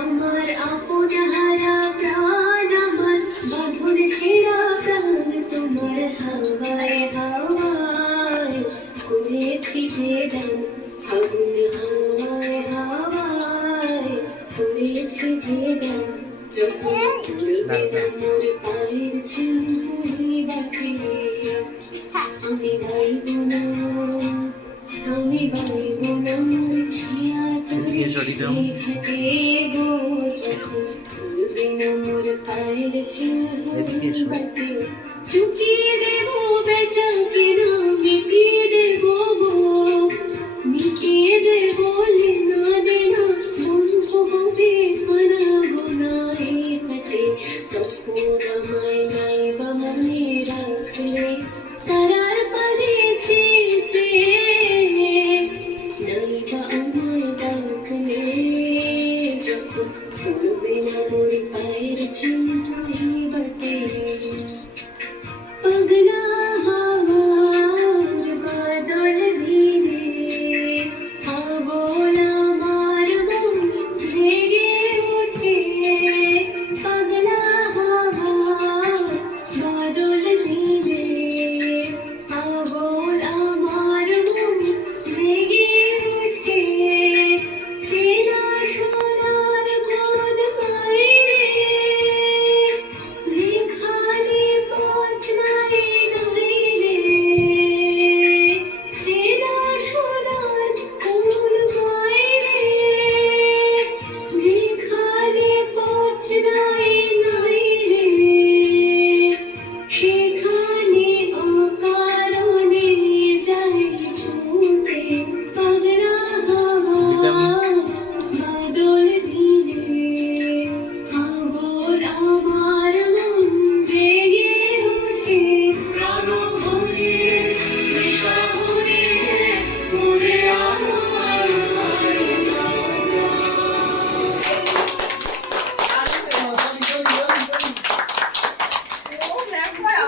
আমার আপন হারা প্রাণ, আমার বাঁধন ছেঁড়া প্রাণ, তোমার হাওয়ায় হাওয়ায় করেছি যে দান। আগুন হাওয়ায় হাওয়ায় করেছি যে দান। যখন পড়বে না মোর পায়ের চিহ্ন বাকি, আমি গাইব না, আমি গাইব না খেয়া ঘাটে গো। যখন পড়বে না মোর পায়ের চিহ্ন বাকি,